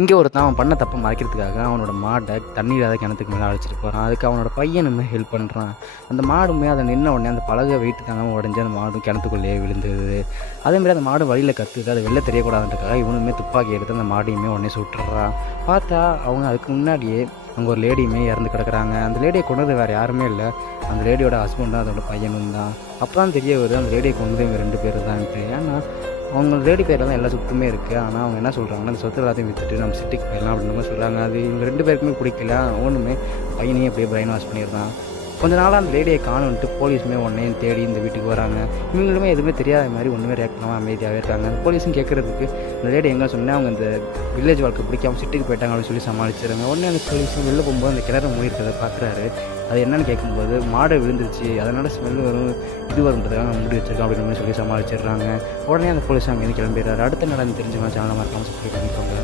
இங்கே ஒருத்தன் அவன் பண்ண தப்பை மறைக்கிறதுக்காக அவனோட மாட்டை தண்ணீர் இல்லாத கிணத்துக்கு மேலே அழைச்சிட்டு போகிறான். அதுக்கு அவனோட பையனுமே ஹெல்ப் பண்ணுறான். அந்த மாடுமே அதை நின்ன உடனே அந்த பலகை வெயிட்டு தாங்காமல் உடஞ்சி அந்த மாடும் கிணத்துக்குள்ளேயே விழுந்தது. அதேமாதிரி அந்த மாடு வழியில் கற்றுது, அதை வெளில தெரியக்கூடாதுன்றதுக்காக இவனுமே துப்பாக்கி எடுத்து அந்த மாடையுமே உடனே சுட்டுறான். பார்த்தா அவங்க அதுக்கு முன்னாடியே அங்கே ஒரு லேடியுமே இறந்து கிடக்குறாங்க. அந்த லேடியை கொண்டது வேறு யாருமே இல்லை, அந்த லேடியோட ஹஸ்பண்டும் அதோட பையனும் தான். அப்போ தான் தெரிய வருது அந்த லேடியை கொண்டது இவங்க 2 பேர் தான்ட்டு. ஏன்னா அவங்க லேடி பேரில் தான் எல்லா சொத்துமே இருக்குது. ஆனால் அவங்க என்ன சொல்கிறாங்கன்னா அந்த சொத்து எல்லாத்தையும் விற்றுட்டு நம்ம சிட்டிக்கு போயிடலாம் அப்படின்ற மாதிரி சொல்கிறாங்க. அது இவங்க 2 பேருக்குமே பிடிக்கல. ஒன்றுமே பையனையும் அப்படியே பிரைன் வாஷ் பண்ணிடுறான். கொஞ்ச நாளாக அந்த லேடியை காணுன்ட்டு போலீஸுமே உடனே தேடி இந்த வீட்டுக்கு வராங்க. இவங்களுமே எதுவுமே தெரியாத மாதிரி ஒன்றுமே ரியாக்ட் பண்ணாமல் அமைதியாகவே இருக்காங்க. அந்த போலீஸும் கேட்குறதுக்கு இந்த லேடி எங்கே சொன்னால் அவங்க இந்த வில்லேஜ் வாழ்க்கை பிடிக்காம சிட்டிக்கு போயிட்டாங்க அப்படின்னு சொல்லி சமாளிச்சிடுறாங்க. உடனே அந்த போலீஸும் வெளில போகும்போது அந்த கிணறு மூடி இருக்கிறத பார்க்குறாரு. அது என்னென்னு கேட்கும்போது மாடு விழுந்துருச்சு, அதனால் ஸ்மெல் வரும், இது வருன்றதுக்காக மூடி வச்சிருக்கோம் அப்படின்னு மாதிரி சொல்லி சமாளிச்சிடுறாங்க. உடனே அந்த போலீஸ் அங்கேருந்து கிளம்பிடுறாரு. அடுத்த நடந்து தெரிஞ்சுக்கலாம் சேனல் மறக்காமல் சப்ஸ்கிரைப் பண்ணிக்கோங்க.